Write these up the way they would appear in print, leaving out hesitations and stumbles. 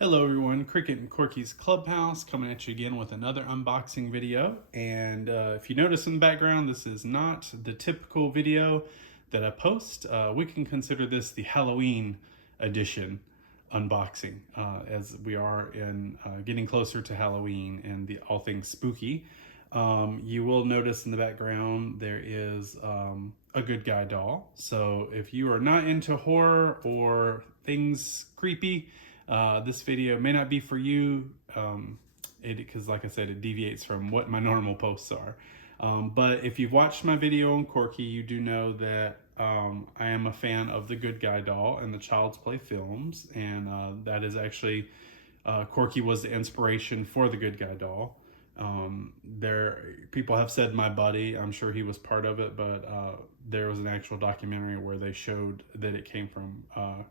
Hello everyone, Cricket and Corky's Clubhouse coming at you again with another unboxing video. And if you notice in the background, this is not the typical video that I post. We can consider this the Halloween edition unboxing, as we are in getting closer to Halloween and the all things spooky. You will notice in the background there is a good guy doll. So if you are not into horror or things creepy, this video may not be for you, because like I said, it deviates from what my normal posts are. But if you've watched my video on Corky, you do know that I am a fan of the Good Guy doll and the Child's Play films, and that is actually, Corky was the inspiration for the Good Guy doll. People have said my buddy, I'm sure he was part of it, but there was an actual documentary where they showed that it came from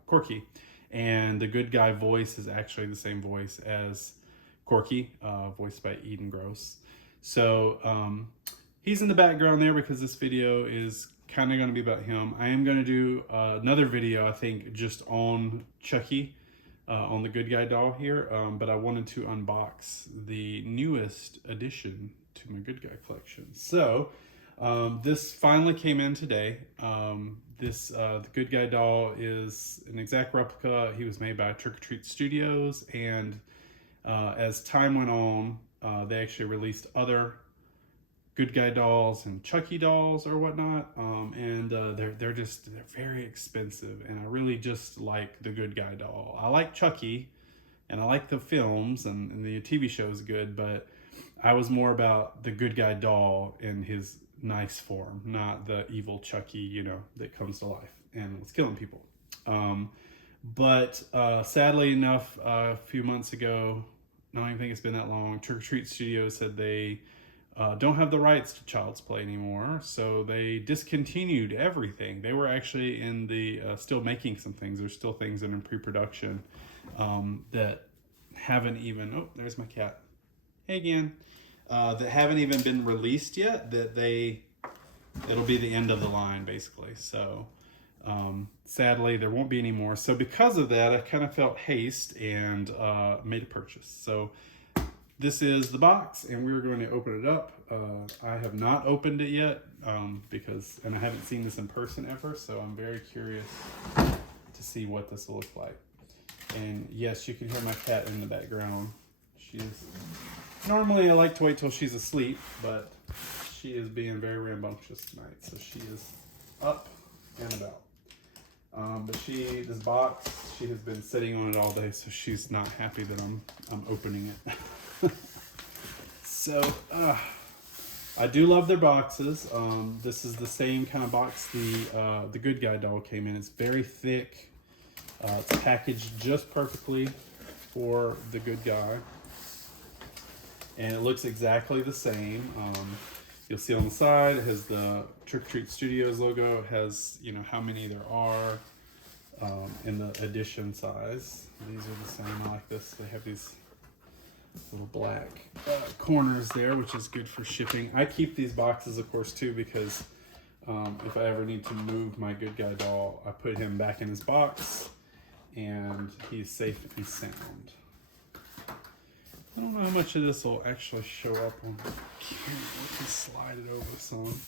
Corky. And the good guy voice is actually the same voice as Corky, voiced by Eden Gross. So he's in the background there because this video is kind of going to be about him. I am going to do another video, I think, just on Chucky, on the good guy doll here. But I wanted to unbox the newest addition to my good guy collection. So this finally came in today. The Good Guy doll is an exact replica. He was made by Trick or Treat Studios, and as time went on, they actually released other Good Guy dolls and Chucky dolls or whatnot, and they're very expensive. And I really just like the Good Guy doll. I like Chucky, and I like the films, and the TV show is good, but I was more about the Good Guy doll in his nice form, not the evil Chucky, that comes to life and was killing people. But sadly enough, a few months ago, I don't even think it's been that long, Trick or Treat Studios said they don't have the rights to Child's Play anymore, so they discontinued everything. They were actually in the still making some things. There's still things that are in pre-production that haven't even, oh, there's my cat. Hey again. That haven't even been released yet, it'll be the end of the line basically. So sadly there won't be any more. So because of that, I kind of felt haste and made a purchase. So this is the box, and we're going to open it up. I have not opened it yet and I haven't seen this in person ever, so I'm very curious to see what this will look like. And yes, you can hear my cat in the background. Normally I like to wait till she's asleep, but she is being very rambunctious tonight, so she is up and about. But this box, she has been sitting on it all day, so she's not happy that I'm opening it. So I do love their boxes. This is the same kind of box the Good Guy doll came in. It's very thick. It's packaged just perfectly for the Good Guy. And it looks exactly the same. You'll see on the side, it has the Trick or Treat Studios logo. It has, how many there are in the edition size. These are the same. I like this. They have these little black corners there, which is good for shipping. I keep these boxes, of course, too, because if I ever need to move my Good Guy doll, I put him back in his box, and he's safe and sound. I don't know how much of this will actually show up on camera. We can slide it over some.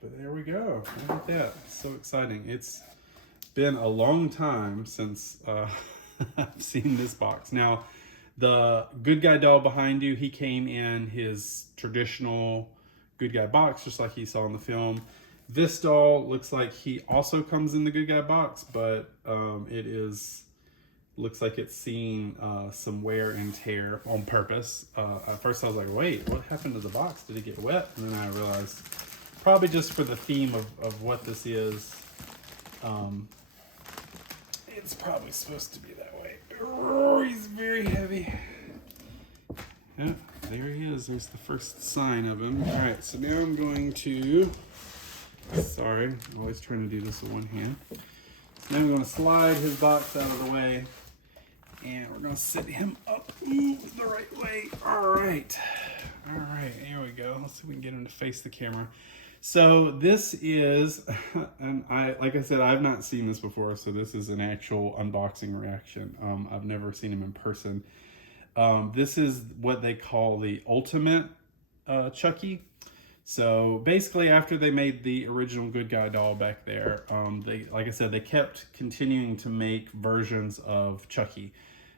But there we go. Look at that. So exciting. It's been a long time since I've seen this box. Now, the Good Guy doll behind you, he came in his traditional Good Guy box, just like you saw in the film. This doll looks like he also comes in the Good Guy box, but looks like it's seen some wear and tear on purpose. At first I was like, wait, what happened to the box? Did it get wet? And then I realized, probably just for the theme of what this is, it's probably supposed to be that way. Oh, he's very heavy. Yeah, there he is. There's the first sign of him. All right, so now I'm going to, sorry, I'm always trying to do this with one hand. So now I'm going to slide his box out of the way, and we're going to sit him up the right way. All right, here we go. Let's see if we can get him to face the camera. So this is, and like I said, I've not seen this before, so this is an actual unboxing reaction. I've never seen him in person. This is what they call the ultimate Chucky. So basically, after they made the original good guy doll back there, they, like I said, they kept continuing to make versions of Chucky.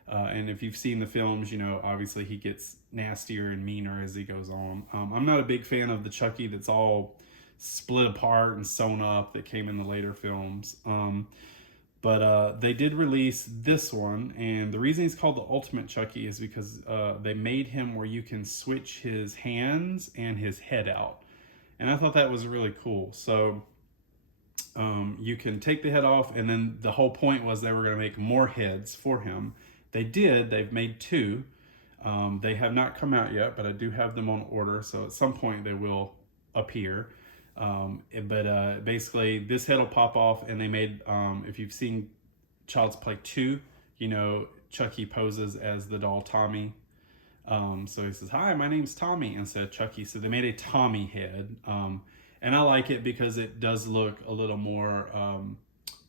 And if you've seen the films, you know, obviously he gets nastier and meaner as he goes on. I'm not a big fan of the Chucky that's all split apart and sewn up that came in the later films. But they did release this one, and the reason he's called the Ultimate Chucky is because they made him where you can switch his hands and his head out. And I thought that was really cool. So you can take the head off, and then the whole point was they were going to make more heads for him. They did. They've made 2. They have not come out yet, but I do have them on order, so at some point they will appear. But basically, this head will pop off, and they made, if you've seen Child's Play 2, you know, Chucky poses as the doll Tommy. So he says, "Hi, my name's Tommy," instead of Chucky. So they made a Tommy head. And I like it because it does look a little more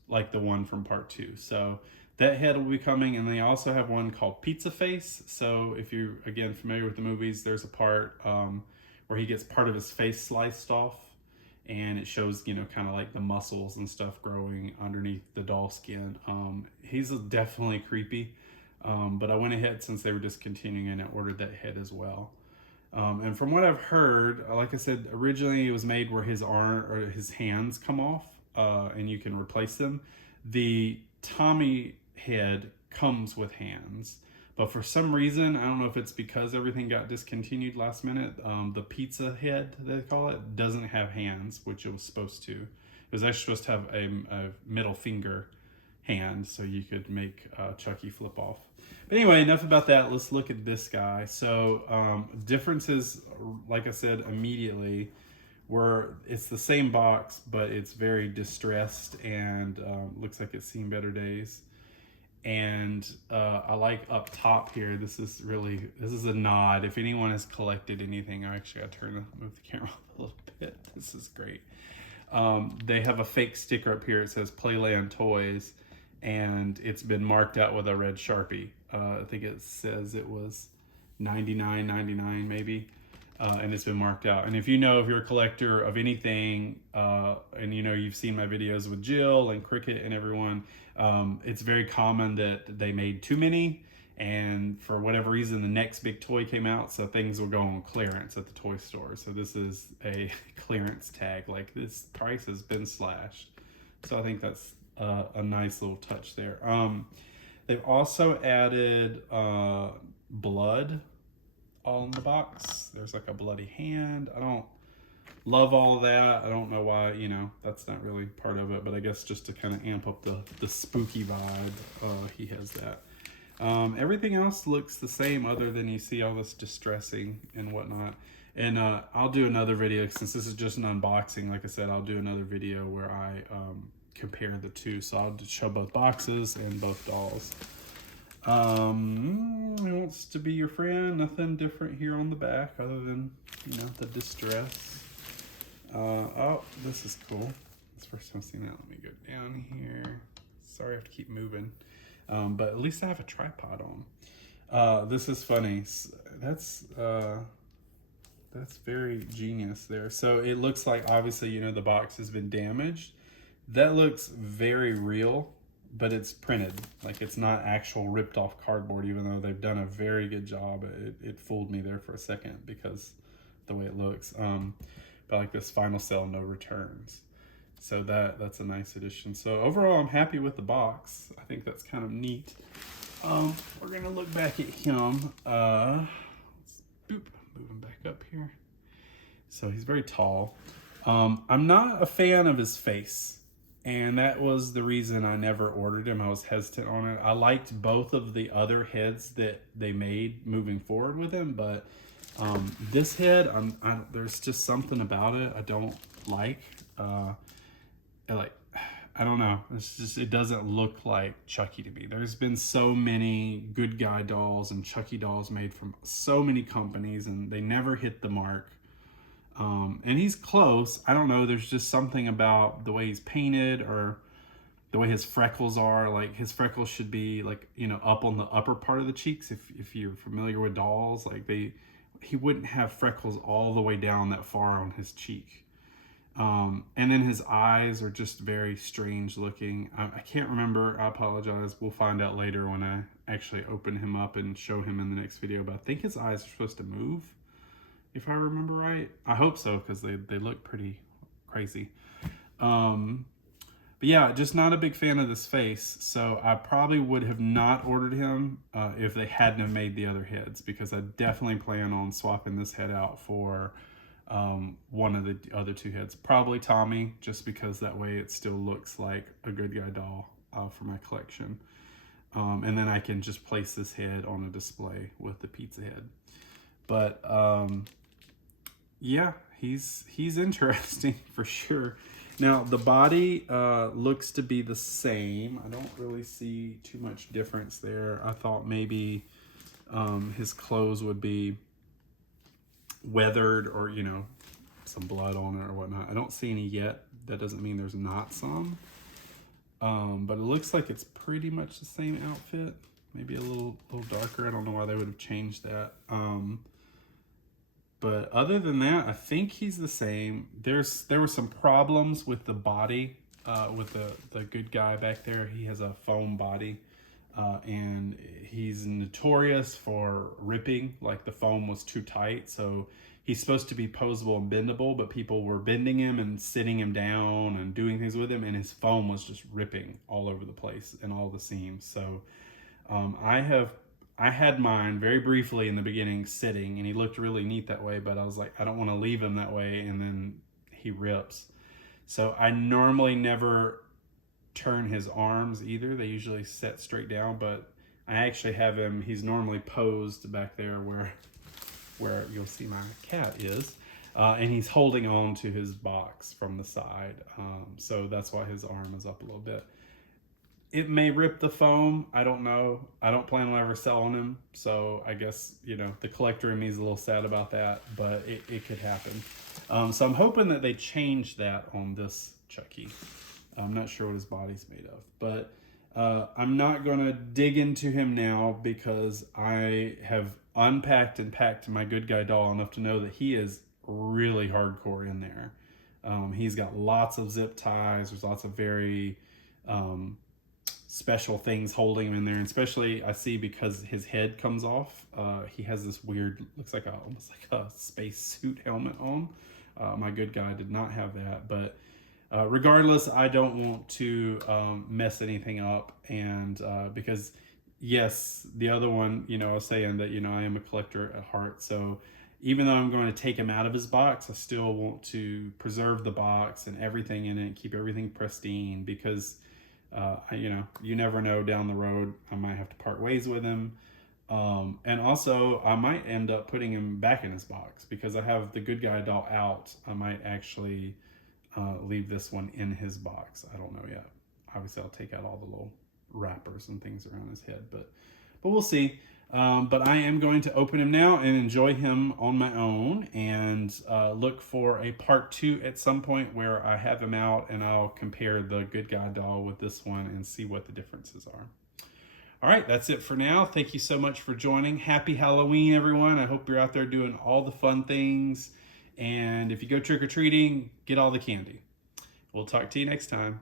like the one from part 2. So that head will be coming, and they also have one called Pizza Face. So if you're, again, familiar with the movies, there's a part where he gets part of his face sliced off, and it shows, you know, kind of like the muscles and stuff growing underneath the doll skin. He's definitely creepy, but I went ahead, since they were discontinuing, and I ordered that head as well. And from what I've heard, like I said, originally it was made where his arm or his hands come off, and you can replace them. The Tommy head comes with hands, but for some reason, I don't know if it's because everything got discontinued last minute, the pizza head, they call it, doesn't have hands, which it was supposed to. It was actually supposed to have a middle finger hand, so you could make Chucky flip off. But anyway, enough about that. Let's look at this guy. So differences, like I said immediately, were it's the same box, but it's very distressed and looks like it's seen better days. And I like up top here, this is a nod. If anyone has collected anything, I actually gotta move the camera up a little bit. This is great. They have a fake sticker up here. It says Playland Toys, and it's been marked out with a red Sharpie. I think it says it was $99.99 maybe. And it's been marked out. And if you're a collector of anything, and you know, you've seen my videos with Jill and Cricket and everyone, it's very common that they made too many, and for whatever reason, the next big toy came out, so things will go on clearance at the toy store. So this is a clearance tag, like this price has been slashed. So I think that's a nice little touch there. They've also added blood all in the box. There's like a bloody hand. I don't love all of that. I don't know why, you know, that's not really part of it, but I guess just to kind of amp up the spooky vibe, he has that. Everything else looks the same, other than you see all this distressing and whatnot. And I'll do another video, since this is just an unboxing. Like I said, I'll do another video where I compare the two. So I'll show both boxes and both dolls. He wants to be your friend. Nothing different here on the back other than, you know, the distress. Oh, this is cool. It's the first time I've seen that. Let me go down here. Sorry, I have to keep moving. But at least I have a tripod on. This is funny. That's very genius there. So it looks like, obviously, you know, the box has been damaged. That looks very real, but it's printed. Like, it's not actual ripped off cardboard, even though they've done a very good job. It fooled me there for a second because the way it looks. But like this final sale, no returns. So that's a nice addition. So overall, I'm happy with the box. I think that's kind of neat. We're gonna look back at him. Let's move him back up here. So he's very tall. I'm not a fan of his face, and that was the reason I never ordered him. I was hesitant on it. I liked both of the other heads that they made moving forward with him, but this head, there's just something about it I don't like. I don't know. It's just, it doesn't look like Chucky to me. There's been so many good guy dolls and Chucky dolls made from so many companies, and they never hit the mark. And he's close. I don't know. There's just something about the way he's painted or the way his freckles are. Like his freckles should be like, you know, up on the upper part of the cheeks. If you're familiar with dolls, like he wouldn't have freckles all the way down that far on his cheek. And then his eyes are just very strange looking. I can't remember. I apologize. We'll find out later when I actually open him up and show him in the next video. But I think his eyes are supposed to move, if I remember right. I hope so, because they look pretty crazy. But yeah, just not a big fan of this face. So I probably would have not ordered him if they hadn't have made the other heads, because I definitely plan on swapping this head out for one of the other two heads. Probably Tommy, just because that way it still looks like a good guy doll for my collection. And then I can just place this head on a display with the pizza head. But yeah, he's interesting for sure. Now the body looks to be the same. I don't really see too much difference there. I thought maybe his clothes would be weathered, or, you know, some blood on it or whatnot. I don't see any yet. That doesn't mean there's not some. But it looks like it's pretty much the same outfit. Maybe a little darker. I don't know why they would have changed that. But other than that, I think he's the same. There were some problems with the body, with the good guy back there. He has a foam body, and he's notorious for ripping. Like the foam was too tight, so he's supposed to be posable and bendable, but people were bending him and sitting him down and doing things with him, and his foam was just ripping all over the place and all the seams. So I had mine very briefly in the beginning sitting, and he looked really neat that way, but I was like, I don't want to leave him that way, and then he rips. So I normally never turn his arms either. They usually set straight down, but I actually have him, he's normally posed back there where you'll see my cat is, and he's holding on to his box from the side. So that's why his arm is up a little bit. It may rip the foam. I don't know. I don't plan on ever selling him. So I guess, you know, the collector in me is a little sad about that, but it could happen. So I'm hoping that they change that on this Chucky. I'm not sure what his body's made of, but I'm not going to dig into him now, because I have unpacked and packed my good guy doll enough to know that he is really hardcore in there. He's got lots of zip ties. There's lots of very special things holding him in there, and especially I see because his head comes off. He has this weird, looks like almost like a space suit helmet on. My good guy did not have that, but regardless, I don't want to mess anything up, and because yes, the other one, you know, I was saying that, you know, I am a collector at heart, so even though I'm going to take him out of his box, I still want to preserve the box and everything in it, keep everything pristine, because you know, you never know, down the road I might have to part ways with him, and also I might end up putting him back in his box, because I have the good guy doll out. I might actually leave this one in his box. I don't know yet. Obviously I'll take out all the little wrappers and things around his head, but we'll see. But I am going to open him now and enjoy him on my own, and look for a part 2 at some point where I have him out and I'll compare the good guy doll with this one and see what the differences are. All right, that's it for now. Thank you so much for joining. Happy Halloween, everyone. I hope you're out there doing all the fun things. And if you go trick-or-treating, get all the candy. We'll talk to you next time.